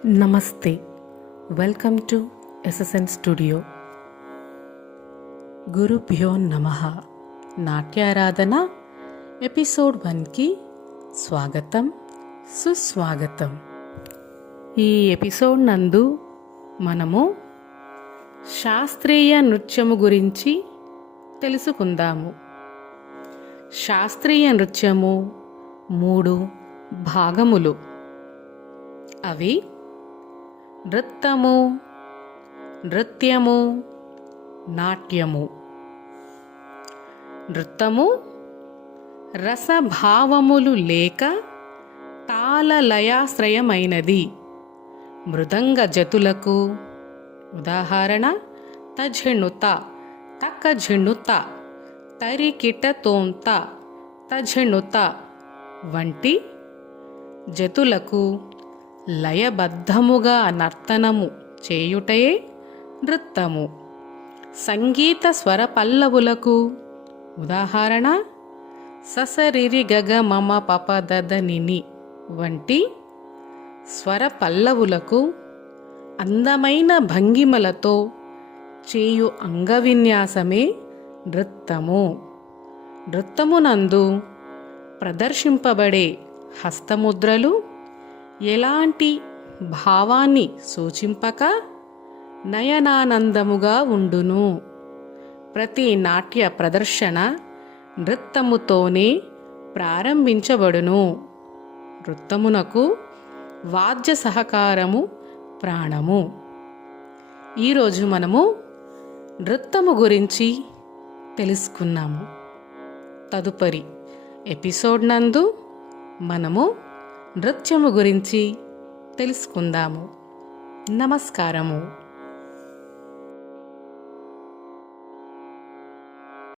నమస్తే. Welcome to SSN studio. గురుభ్యో నమః. నాట్యారాధన ఎపిసోడ్ 1కి స్వాగతం, సుస్వాగతం. ఈ ఎపిసోడ్ నందు మనము శాస్త్రీయ నృత్యము గురించి తెలుసుకుందాము. శాస్త్రీయ నృత్యము 3 భాగములు. అవి నృత్తము, నృత్యము, నాట్యము. నృత్తము రసభావములు లేక తాళలయాశ్రయమైనది. మృదంగ జతులకు ఉదాహరణ తఝెణుత, తక్కఝెణుత, తరికిటతోంత, తఝెణుత వంటి జతులకు లయబద్ధముగా నర్తనము చేయుటయే నృత్తము. సంగీత స్వర పల్లవులకు ఉదాహరణ ససరిరి గగ మమ పప దద నిని వంటి స్వర పల్లవులకు అందమైన భంగిమలతో చేయు అంగవిన్యాసమే నృత్తము. నృత్తమునందు ప్రదర్శింపబడే హస్తముద్రలు ఎలాంటి భావాన్ని సూచింపక నయనానందముగా ఉండును. ప్రతి నాట్య ప్రదర్శన నృత్తముతోనే ప్రారంభించబడును. నృత్తమునకు వాద్య సహకారము ప్రాణము. ఈరోజు మనము నృత్తము గురించి తెలుసుకున్నాము. తదుపరి ఎపిసోడ్ నందు మనము నృత్యము గురించి తెలుసుకుందాము. నమస్కారము.